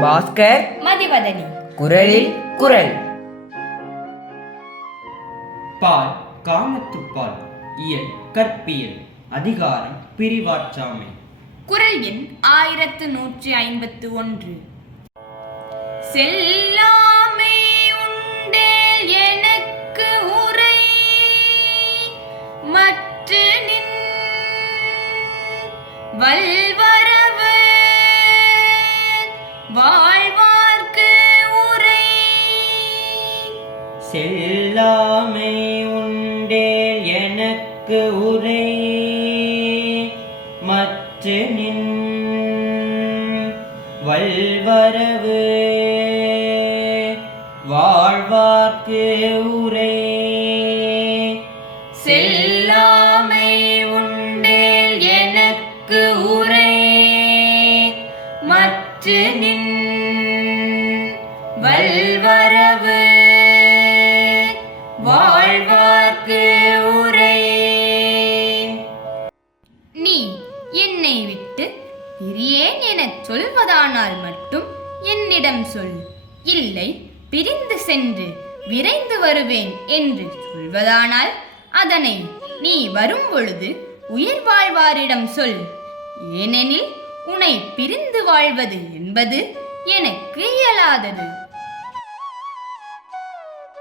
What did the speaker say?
பாஸ்கர் மதிவதனி. குரலில் குரல். பால் காமத்துப்பால் இயல் கற்பியல் அதிகாரம் பிரிவாற்றாமை. குரல் எண் ஆயிரத்து நூற்றி ஐம்பத்து ஒன்று. செல்லாமை உண்டேல் எனக்கு உரை. மற்ற நின் வல்வரவு செல்லாமை உண்டேல் எனக்கு உரை. மற்ற நின் வல்வரவு வாழ்வார்க்கு உரை. செல்லாமை உண்டேல் எனக்கு உரை. மற்ற நின் வல்வரவு ஏன் எனச் சொல்வதானால் மட்டும் என்னிடம் சொல். இல்லை பிரிந்து சென்று விரைந்து வருவேன் என்று சொல்வதானால் அதனை நீ வரும் பொழுது உயிர் வாழ்வாரிடம் சொல். ஏனெனில் உன்னை பிரிந்து வாழ்வது என்பது எனக்கு இயலாதது.